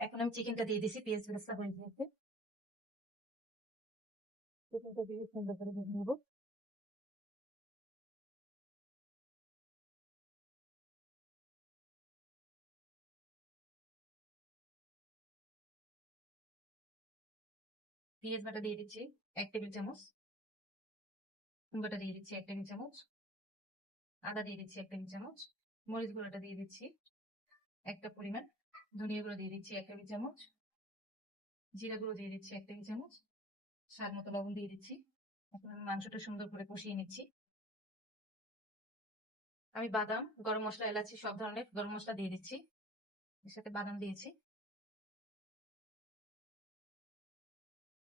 এখন আমি চিকেনটা দিয়ে দিছি, পেঁয়াজ বেরেস্তা হয়ে গিয়েছে। চিকেনটা দিয়ে সুন্দর করে ভেজে নেবো। পেঁয়াজ বাটা দিয়ে দিচ্ছি 1 টেবিল চামচ, বাটা দিয়ে দিচ্ছি 1 টেবিল চামচ, আদা দিয়ে দিচ্ছি 1 টেবিল চামচ, মরিচ গুঁড়োটা দিয়ে দিচ্ছি একটা পরিমাণ, ধনিয়া গুঁড়ো দিয়ে দিচ্ছি 1 টেবিল চামচ, জিরা গুঁড়ো দিয়ে দিচ্ছি 1 টেবিল চামচ, স্বাদ মতো লবণ দিয়ে দিচ্ছি। এখন আমি মাংসটা সুন্দর করে কষিয়ে নিচ্ছি। আমি বাদাম, গরম মশলা, এলাচি সব ধরনের গরম মশলা দিয়ে দিচ্ছি, এর সাথে বাদাম দিয়েছি।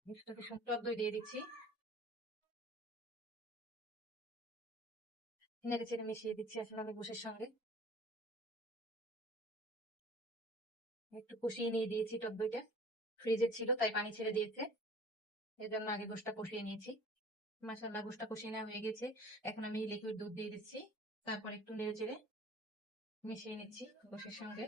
এর সাথে টক দই দিয়ে দিচ্ছি, নেড়ে চেড়ে মিশিয়ে দিচ্ছি আসলে আমি গোশের সঙ্গে। একটু কষিয়ে নিয়ে দিয়েছি, টক দইটা ফ্রিজে ছিল তাই পানি ছেড়ে দিয়েছে, এর জন্য আগে গোশটা কষিয়ে নিয়েছি। মাশাআল্লাহ, গোশটা কষিয়ে নেওয়া হয়ে গেছে। এখন আমি লিকুইড দুধ দিয়ে দিচ্ছি, তারপর একটু নেড়ে চেড়ে মিশিয়ে নিচ্ছি গোশের সঙ্গে।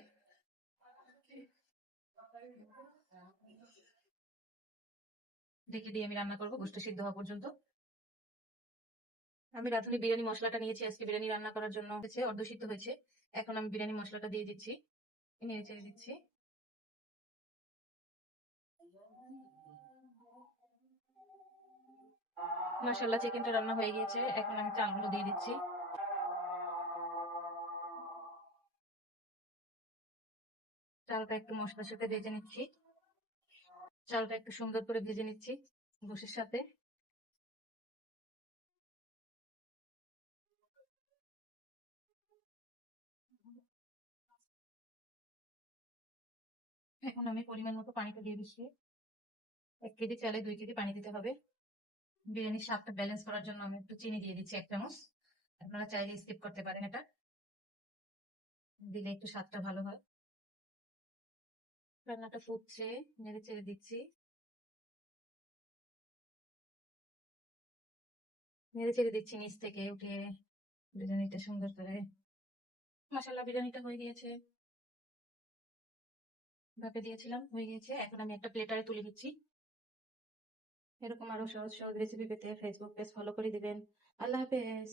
ঢেকে দিয়ে আমি রান্না করবো গোশটা সিদ্ধ হওয়া পর্যন্ত। আমি রাঁধুনি বিরিয়ানি মশলাটা নিয়েছি আজকে বিরিয়ানি রান্না করার জন্য, অর্ধ সিদ্ধ হয়েছে। এখন আমি বিরিয়ানি মশলাটা দিয়ে দিচ্ছি, নেড়ে চেড়ে দিচ্ছি। মাশাআল্লাহ, চিকেনটা রান্না হয়ে গিয়েছে। এখন আমি চালগুলো দিয়ে দিচ্ছি। চালটা একটু মশলার সাথে ভেজে নিচ্ছি, চালটা একটু সুন্দর করে ভেজে নিচ্ছি গোশের সাথে। এখন আমি পরিমাণ মতো পানিটা দিয়ে দিচ্ছি। 1 কেজি চালে 2 কেজি পানি দিতে হবে। বিরিয়ানির স্বাদটা ব্যালেন্স করার জন্য আমি একটু চিনি দিয়ে দিচ্ছি 1 চামচ। আপনারা চাইলে স্কিপ করতে পারেন, এটা দিলে একটু স্বাদটা ভালো হয়। রান্নাটা ফুটছে, নেড়ে চেড়ে দিচ্ছি, নেড়ে চেড়ে দিচ্ছি নিচ থেকে উঠে বিরিয়ানিটা সুন্দর করে। মাশাআল্লাহ, বিরিয়ানিটা হয়ে গিয়েছে, ভাপে দিয়েছিলাম, হয়ে গিয়েছে। এখন আমি একটা প্লেটারে তুলে দিচ্ছি। এরকম আরো সহজ সহজ রেসিপি পেতে ফেসবুক পেজ ফলো করে দিবেন। আল্লাহ হাফেজ।